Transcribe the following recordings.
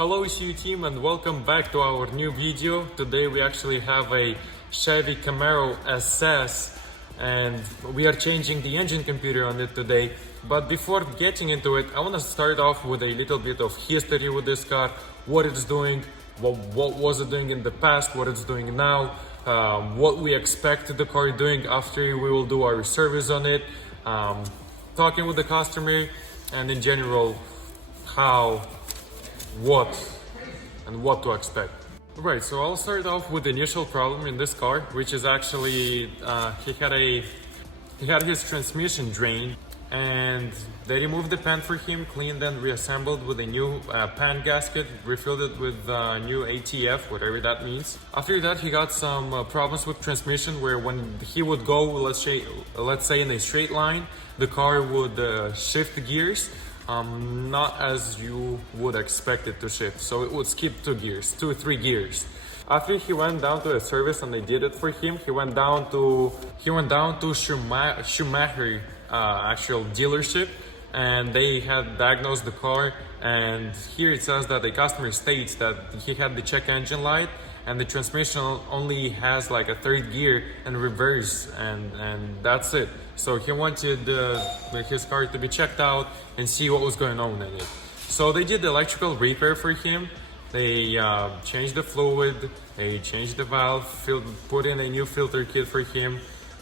Hello ECU team and welcome back to our new video. Today we actually have a Chevy CAMARO SS and we are changing the engine computer on it today. But before getting into it, I want to start off with a little bit of history with this car, what it's doing, what was it doing in the past, what it's doing now, what we expect the car doing after we will do our service on it, talking with the customer, and in general how, what to expect. Right, so I'll start off with the initial problem in this car, which is actually he had his transmission drained, and they removed the pan for him, cleaned and reassembled with a new pan gasket, refilled it with new ATF, whatever that means. After that, he got some problems with transmission, where when he would go, let's say in a straight line, the car would shift gears. Not as you would expect it to shift, so it would skip 2 or 3 gears. After he went down to the service and they did it for him, he went down to Schumacher actual dealership, and they had diagnosed the car. And here it says that the customer states that he had the check engine light and the transmission only has like a 3rd gear and reverse, and that's it. So he wanted his car to be checked out and see what was going on in it. So they did the electrical repair for him. They changed the fluid, they changed the valve, put in a new filter kit for him,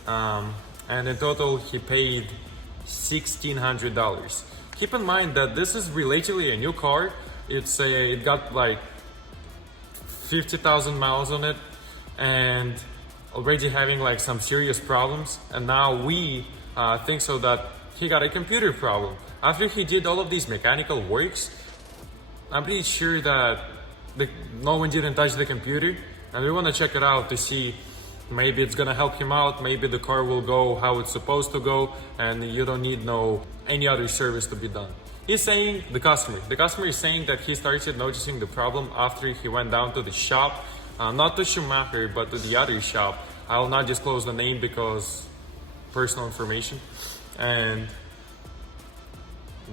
and in total he paid $1,600. Keep in mind that this is relatively a new car. It got like 50,000 miles on it and already having like some serious problems, and now we think so that he got a computer problem. After he did all of these mechanical works, I'm pretty sure that no one didn't touch the computer, and we want to check it out to see maybe it's gonna help him out, maybe the car will go how it's supposed to go and you don't need any other service to be done. He's saying, the customer is saying that he started noticing the problem after he went down to the shop, not to Schumacher, but to the other shop. I will not disclose the name because personal information, and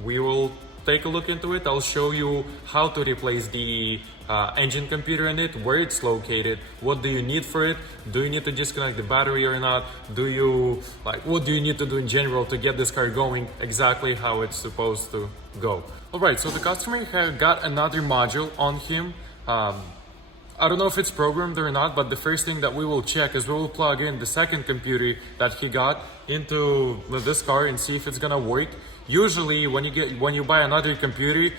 we will take a look into it. I'll show you how to replace the engine computer in it, where it's located, what do you need for it, do you need to disconnect the battery or not, what do you need to do in general to get this car going exactly how it's supposed to go. Alright, so the customer had got another module on him. I don't know if it's programmed or not, but the first thing that we will check is we will plug in the second computer that he got into this car and see if it's gonna work. Usually when you buy another computer,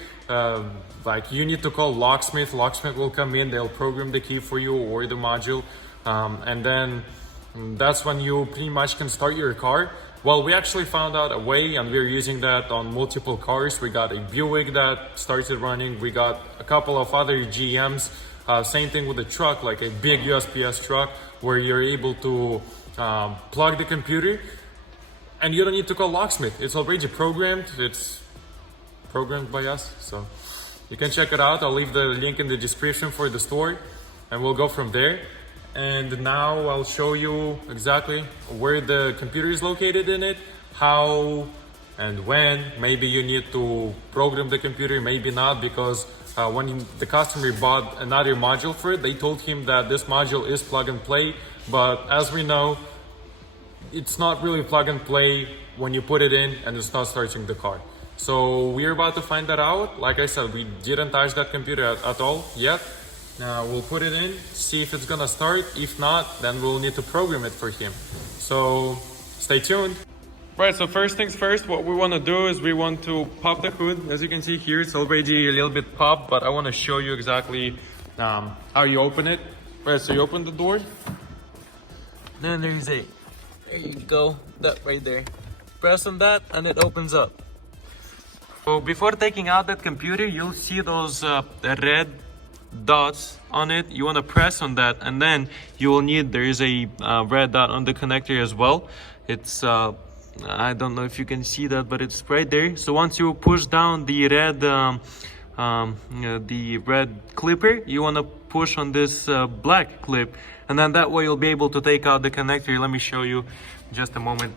like you need to call locksmith. Locksmith will come in, they'll program the key for you or the module, and then that's when you pretty much can start your car. Well, we actually found out a way, and we're using that on multiple cars. We got a Buick that started running, we got a couple of other GMs, same thing with the truck, like a big USPS truck where you're able to plug the computer and you don't need to call locksmith. It's already programmed. It's programmed by us, so you can check it out. I'll leave the link in the description for the store and we'll go from there. And now I'll show you exactly where the computer is located in it, how and when. Maybe you need to program the computer, maybe not, because when the customer bought another module for it, they told him that this module is plug and play, but as we know, it's not really plug and play when you put it in and it's not starting the car. So we're about to find that out. Like I said, we didn't touch that computer at all yet. We'll put it in, see if it's gonna start. If not, then we'll need to program it for him. So stay tuned. Right, so first things first, what we want to do is we want to pop the hood. As you can see here, it's already a little bit popped, but I want to show you exactly how you open it. Right, so you open the door. Then there you go, that right there. Press on that and it opens up. So before taking out that computer, you'll see those red dots on it. You want to press on that, and then you will need, there is a red dot on the connector as well. It's I don't know if you can see that, but it's right there. So once you push down the red clipper, you want to push on this black clip, and then that way you'll be able to take out the connector. Let me show you just a moment.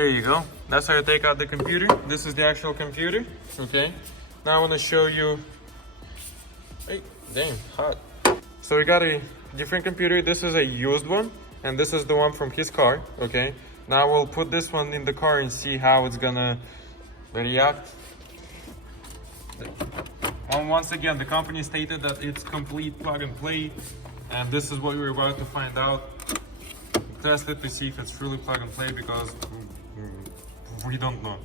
There you go. That's how you take out the computer. This is the actual computer. Okay. Now I want to show you. Hey, damn, hot. So we got a different computer. This is a used one, and this is the one from his car. Okay. Now we'll put this one in the car and see how it's gonna react. And once again, the company stated that it's complete plug and play, and this is what we're about to find out. Test it to see if it's truly plug and play, because we don't know.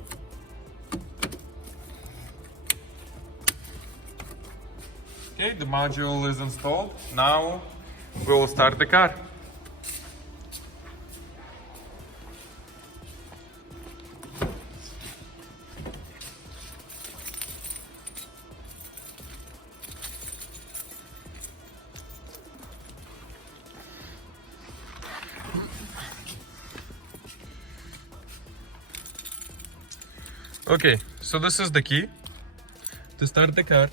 Okay, the module is installed. Now we will start the car. Okay, so this is the key to start the car,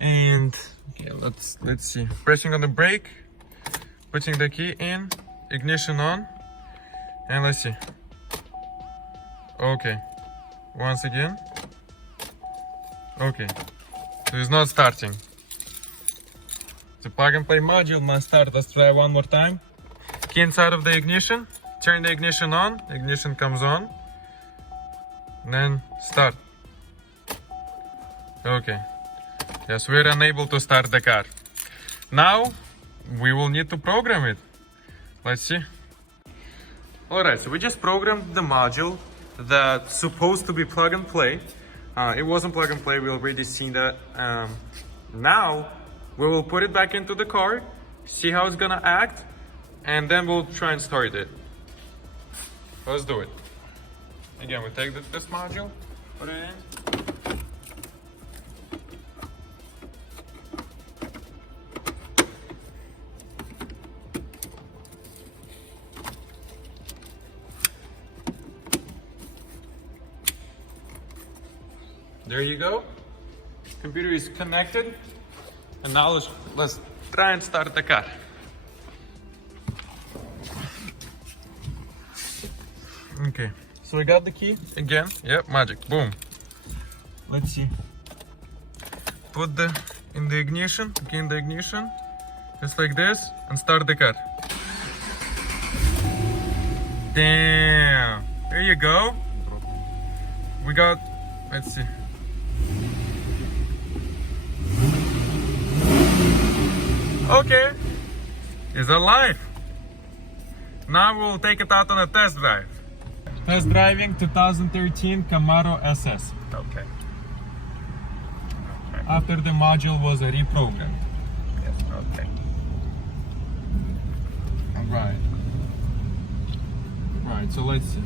and okay, let's see. Pressing on the brake, putting the key in, ignition on, and let's see. Okay, once again. Okay, so it's not starting. The plug and play module must start. Let's try one more time. Key inside of the ignition, turn the ignition on, ignition comes on. And then start. Okay. Yes, we're unable to start the car. Now we will need to program it. Let's see. Alright, so we just programmed the module that's supposed to be plug and play. It wasn't plug and play, we already seen that. Now we will put it back into the car, see how it's gonna act, and then we'll try and start it. Let's do it. Again, we take this module, put it in. There you go. Computer is connected. And now let's try and start the car. Okay. So we got the key again. Yep, magic. Boom. Let's see. Put the in the ignition, key in the ignition, just like this, and start the car. Damn. There you go. We got. Let's see. Okay. It's alive. Now we'll take it out on a test drive. Test driving 2013 CAMARO SS. Okay. After the module was reprogrammed. Yes, okay. Alright. Right, so let's see.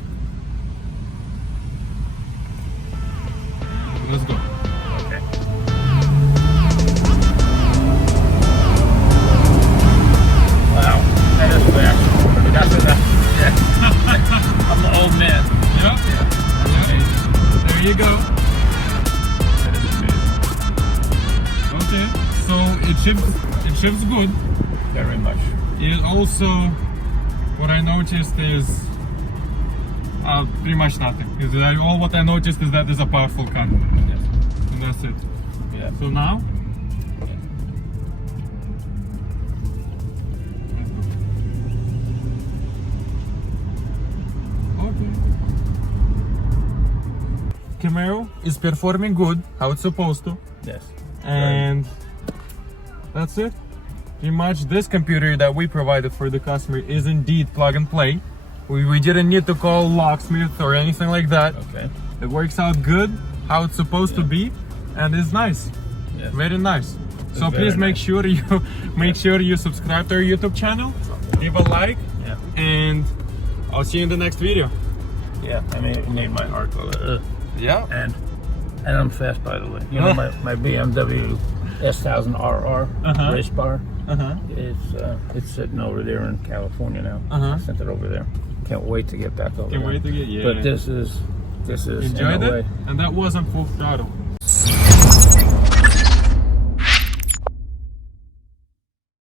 Let's go. Okay. Wow, that is fast. That's enough. Yeah. I'm the old man. Yep. Yeah. There you go. That is amazing. Okay. So it ships good. Very much. It also, what I noticed is pretty much nothing. All what I noticed is that it's a powerful car. Yes. And that's it. Yeah. So now CAMARO is performing good, how it's supposed to. Yes. And that's it. Pretty much this computer that we provided for the customer is indeed plug and play. We didn't need to call locksmith or anything like that. Okay. It works out good, how it's supposed to be, and it's nice. Yes. Very nice. So very please make nice. sure you sure you subscribe to our YouTube channel, leave a like, Yeah. and I'll see you in the next video. Yeah. I mean, it made my heart go. Yeah. And I'm fast, by the way. You know, my BMW S1000RR race bar. It's sitting over there in California now. I sent it over there. Can't wait to get back over there. Can't wait to get, yeah. But this is Enjoyed in a it? way. And that wasn't full throttle.